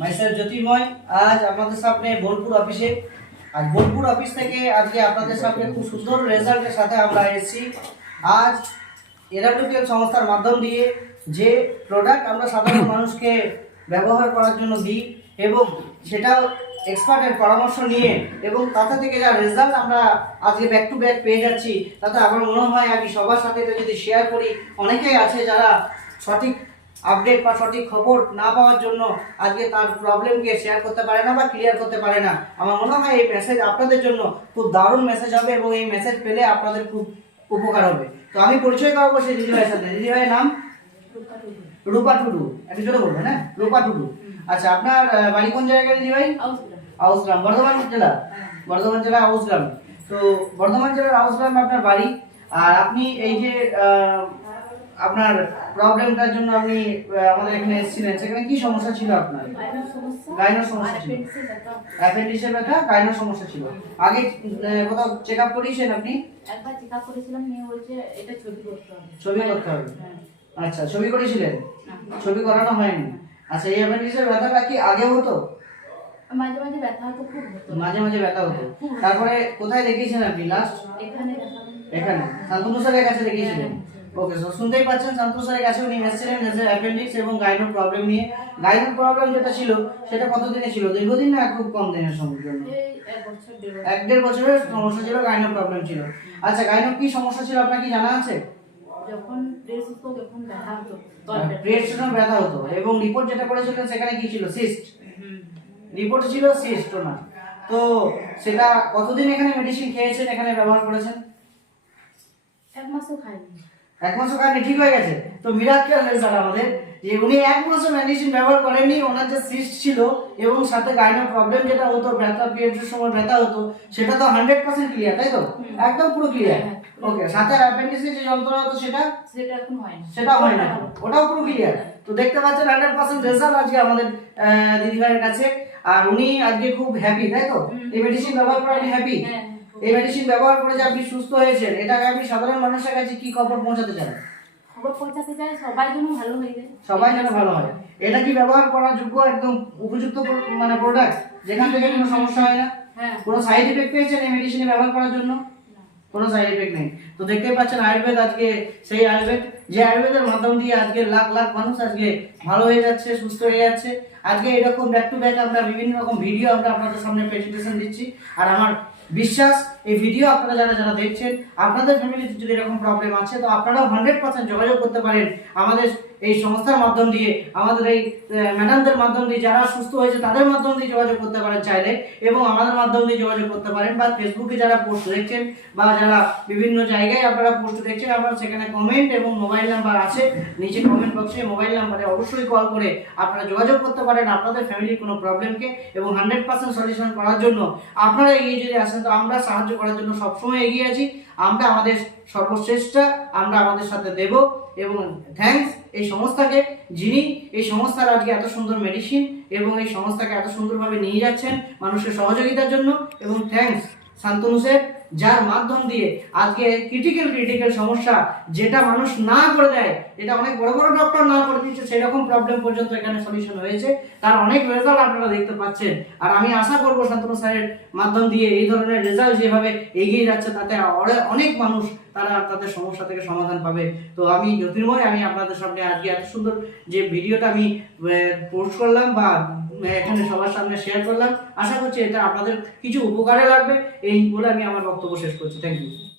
Micellar জ্যোতির্ময় আজ আপনাদের সামনে বোলপুর অফিসে বোলপুর অফিস থেকে আজকে আপনাদের সামনে খুব সুন্দর রেজাল্টের সাথে আমরা এসেছি। আজ এডাব্লিউপিএল সংস্থার মাধ্যম দিয়ে যে প্রোডাক্ট আমরা সাধারণ মানুষকে ব্যবহার করার জন্য দিই এবং সেটাও এক্সপার্টের পরামর্শ নিয়ে এবং তাতে থেকে যা রেজাল্ট আমরা আজকে ব্যাক টু ব্যাক পেয়ে যাচ্ছি, তাতে আমার মনে হয় আমি সবার সাথে এটা যদি শেয়ার করি, অনেকেই আছে যারা সঠিক আপডেট বা সঠিক খবর না পাওয়ার জন্য আজকে তার প্রবলেমকে শেয়ার করতে পারে না বা ক্লিয়ার করতে পারে না। আমার মনে হয় এই মেসেজ আপনাদের জন্য খুব দারুণ মেসেজ হবে এবং এই মেসেজ পেলে আপনাদের খুব উপকার হবে। তো আমি পরিচয় করাবো সেই দিদিভাইয়ের সাথে। দিদিভাইয়ের নাম রূপা টুডু। একটু জোরে বলবেন। হ্যাঁ, রূপা টুডু। আচ্ছা, আপনার বাড়ি কোন জায়গায় দিদিভাই? আউসগ্রাম, বর্ধমান জেলা। বর্ধমান জেলা আউসগ্রাম। তো বর্ধমান জেলার আউসগ্রাম আপনার বাড়ি। আর আপনি এই যে আপনার প্রবলেমটার জন্য আপনি আমাদের এখানে এসেছিলেন, সেখানে কি সমস্যা ছিল আপনার? গাইনোর সমস্যা ছিল, অ্যাপেন্ডিক্সের ব্যথা, গাইনোর সমস্যা ছিল। আগে কোথাও চেকআপ করিয়েছেন আপনি? একবার চেকআপ করেছিলাম, নিয়ে বলছে এটা ছবি করতে হবে। ছবি করতে হবে। আচ্ছা, ছবি করেছিলেন? ছবি করানো হয়নি। আচ্ছা, এই অ্যাপেন্ডিক্সের ব্যথাটা কি আগে হতো? মাঝে মাঝে ব্যথা হতো, খুব হতো। মাঝে মাঝে ব্যথা হতো। তারপরে কোথায় দেখিয়েছেন আপনি লাস্ট? এখানে দেখালাম। এখানে শান্তনু স্যারের কাছে দেখিয়েছিলেন? ওকে, সো শুনতেই পাচ্ছেন শান্তনু স্যারের কাছে উনি এসেছিলেন অ্যাপেন্ডিক্স এবং গাইনোর প্রবলেম নিয়ে। গাইনোর প্রবলেম যেটা ছিল সেটা কতদিনে ছিল? দীর্ঘদিন না খুব কম দিনের জন্য? এই এক বছর, এক দেড় বছরের সমস্যা ছিল, গাইনোর প্রবলেম ছিল। আচ্ছা, গাইনোর কি সমস্যা ছিল আপনার কি জানা আছে? যখন ড্রেস হতো তখন ব্যথা হতো, পেটে ব্যথা হতো এবং রিপোর্ট যেটা করেছিলেন সেখানে কি ছিল? সিস্ট। রিপোর্ট ছিল সিস্ট না। তো সেটা কতদিন এখানে মেডিসিন খেয়েছেন, এখানে ব্যবহার করেছেন? এক মাসও খাইনি। এক মাসও খাইনি, ঠিক হয়ে গেছে। তো মিরাক্কেল রেজাল্ট আমাদের, যে উনি এক মাসও মেডিসিন ব্যবহার করেননি, ওনার যে সিস্ট ছিল এবং সাথে গাইনোর প্রবলেম যেটা হতো, ব্যথা পিরিয়ডের সময় ব্যথা হতো, সেটা তো 100% ক্লিয়ার, তাই তো? একদম পুরো ক্লিয়ার। ওকে, সাথে অ্যাপেন্ডিক্সে যে যন্ত্রণা হতো সেটা এখন হয় না। সেটা হয় না, ওটাও পুরো ক্লিয়ার। তো দেখতে পাচ্ছেন 100% রেজাল্ট আজকে আমাদের দিদিভাইয়ের কাছে। আর উনি আজকে খুব হ্যাপি, তাই তো? এই মেডিসিন ব্যবহার করে আপনি হ্যাপি? এই মেডিসিন ব্যবহার করে যে আপনি সুস্থ হয়েছেন, এটা আপনি সাধারণ মানুষের কাছে কি খবর পৌঁছাতে চান? খবর পৌঁছাতে চাই সবাই যেন ভালো হয়ে যায়, সবাই যেন ভালো হয়। এটা কি ব্যবহার করার যোগ্য, একদম উপযুক্ত মানে প্রোডাক্ট, যেখান থেকে কোনো সমস্যা হয় না? কোনো সাইড এফেক্ট পেয়েছেন এই মেডিসিন ব্যবহার করার জন্য? কোনো সাইড এফেক্ট নেই। তো দেখতেই পাচ্ছেন আয়ুর্বেদ, আজকে সেই আয়ুর্বেদ, যে আয়ুর্বেদের মাধ্যম দিয়ে আজকে লাখ লাখ মানুষ আজকে ভালো হয়ে যাচ্ছে, সুস্থ হয়ে যাচ্ছে। আজকে এরকম ব্যাক টু ব্যাক আমরা বিভিন্ন রকম ভিডিও আমরা আপনাদের সামনে প্রেজেন্টেশন দিচ্ছি। আর আমার বিশ্বাস, এই ভিডিও আপনারা যারা যারা দেখছেন, আপনাদের ফ্যামিলিতে যদি এরকম প্রবলেম আছে, তো আপনারাও 100% যোগাযোগ করতে পারেন আমাদের এই সংস্থার মাধ্যম দিয়ে, আমাদের এই ম্যাডামদের মাধ্যম দিয়ে, যারা সুস্থ হয়েছে তাদের মাধ্যম দিয়ে যোগাযোগ করতে পারেন চাইলে, এবং আমাদের মাধ্যম দিয়ে যোগাযোগ করতে পারেন। বা ফেসবুকে যারা পোস্ট দেখছেন বা যারা বিভিন্ন জায়গায় আপনারা পোস্ট দেখছেন, আপনারা সেখানে কমেন্ট এবং মোবাইল নাম্বার আছে নিচে কমেন্ট বক্সে, মোবাইল নাম্বারে অবশ্যই কল করে আপনারা যোগাযোগ করতে পারেন আপনাদের ফ্যামিলির কোনো প্রবলেমকে, এবং 100% সলিউশন করার জন্য আপনারা এগিয়ে যদি আসেন, তো আমরা সাহায্য করার জন্য সবসময় এগিয়ে আছি। আমরা আমাদের সর্বশ্রেষ্ঠটা আমরা আমাদের সাথে দেব। এবং থ্যাঙ্কস এই সংস্থাকে, যিনি এই সংস্থার আজকে এত সুন্দর মেডিসিন এবং এই সংস্থাকে এত সুন্দরভাবে নিয়ে যাচ্ছেন মানুষের সহযোগিতার জন্য। এবং থ্যাঙ্কস শান্তনু স্যার, যার মাধ্যম দিয়ে আজকে ক্রিটিক্যাল সমস্যা যেটা মানুষ না করে দেয়, যেটা অনেক বড় বড় ডক্টর না করে দিচ্ছে, সেরকম প্রবলেম পর্যন্ত এখানে সলিউশন হয়েছে। তার অনেক রেজাল্ট আপনারা দেখতে পাচ্ছেন। আর আমি আশা করবো শান্তনু স্যারের মাধ্যম দিয়ে এই ধরনের রেজাল্ট যেভাবে এগিয়ে যাচ্ছে, তাতে অনেক মানুষ তারা তাদের সমস্যা থেকে সমাধান পাবে। তো আমি জ্যোতির্ময়, আমি আপনাদের সামনে আজকে এত সুন্দর যে ভিডিওটা আমি পোস্ট করলাম বা এখানে সবার সামনে শেয়ার করলাম, আশা করছি এটা আপনাদের কিছু উপকারে লাগবে। এই বলে আমি আমার বক্তব্য শেষ করছি। Thank you.